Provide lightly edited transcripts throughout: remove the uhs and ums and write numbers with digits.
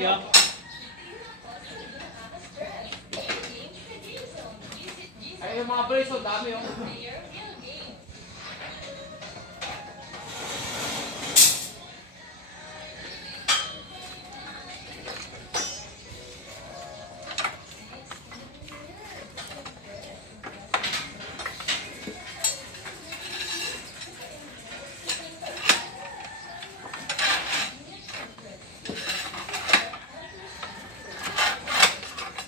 Ay, yung mga brace, dami oh.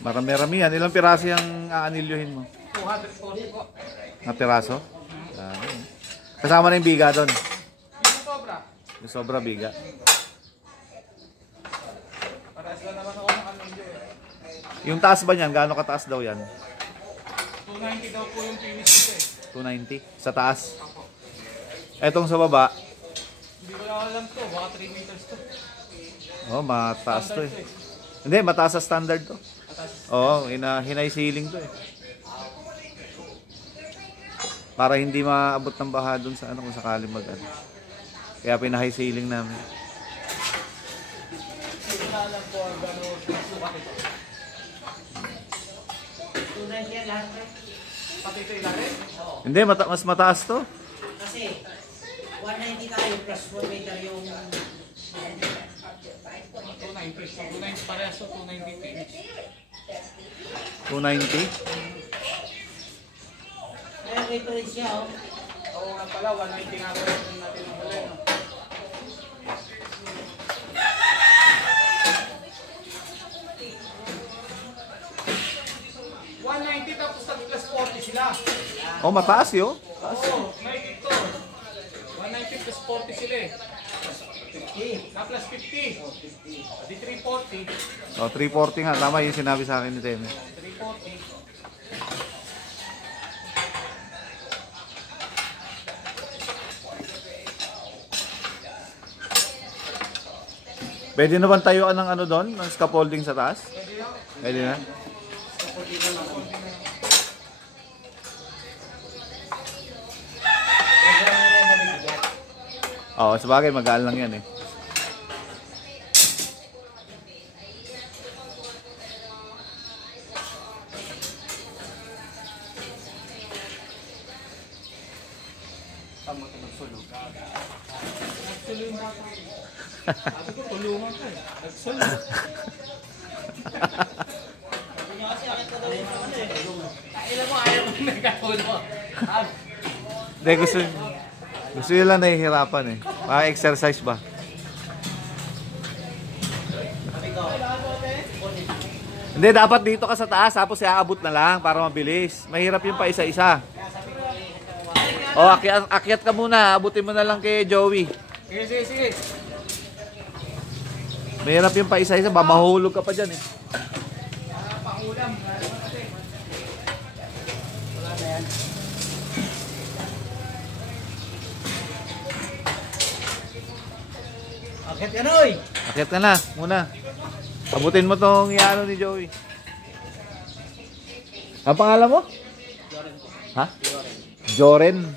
Marami-rami yan. Ilang piraso yung aanilyohin mo? 240 po. Na piraso? Kasama na yung biga doon. Yung sobra. Yung sobra biga. Paras lang naman ako ng anilyo eh. Yung taas ba niyan? Gaano kataas daw yan? 290 daw po yung finish ko eh. 290? Sa taas? Etong sa baba? Hindi ko lang alam to. Baka 3 meters to. Oh, mataas to eh. Standard Hindi, mataas sa standard to. Oo, hinay ceiling to eh. Para hindi maabot ng baha dun sa ano kung sakali mag ano. Kaya pinahay ceiling namin. Hindi ko alam po ang gano'n sukat ito. 290 yan lahat eh. Pati ito ilalim? Oo. Hindi, mas mataas to. Kasi 190 tayo plus 1 meter yung 290. So 290 parehas to 290 finish. 290? Kaya ito rin siya, oh. Oo nga pala, 190 nga po natin ang huli. No? $190 tapos nag-plus 40 sila. Oh, mataas yun. Oo, may dito. 190 plus 40 sila eh. 50. Na plus 50. Di 340. Oh, 340 nga. Tama yung sinabi sa akin ni Teme. 340. Pwede na bang tayuan ng ano doon? Ng scaffolding sa taas? Pwede na? Oo, sabagay magaan lang yan eh. Tama ito magsulog. Nagsulong na ako. Sabi ko, tulungan ko eh. Nagsulong. Sabi niya kasi akit ka daw yung ano eh. Kailan mo ayaw mo nagkatulong. Hindi, gusto nyo lang nahihirapan eh. Exercise ba? Hindi, dapat dito ka sa taas tapos iaabot na lang para mabilis. Mahirap yung pa isa-isa. O, akyat ka muna. Abutin mo na lang kay Joey. Sige, sige, sige. Mahirap yung pa isa-isa. Mahulog ka pa dyan eh. Pangulam. Wala na yan. Akit ka na, oy! Akyat ka na muna. Abutin mo tong iano ni Joey. Ang pangalan mo? Ha? Joren.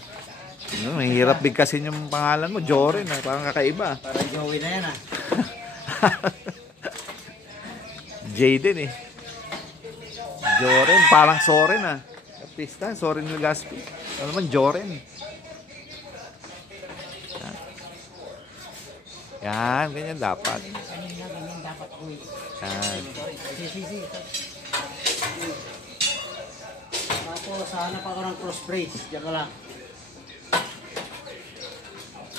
Mahirap bigkasin yung pangalan mo. Joren. Parang kakaiba. Parang Joey na yan, ah. Jaden eh. Joren. Parang Soren ah. Artista. Soren Legaspi. Ano naman? Joren. Yan. Ganyan dapat. Ganyan dapat, uy. Yan. Sige. Tapos, hanap ako ng cross brace. Diyan ka lang.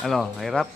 Ano? Hirap?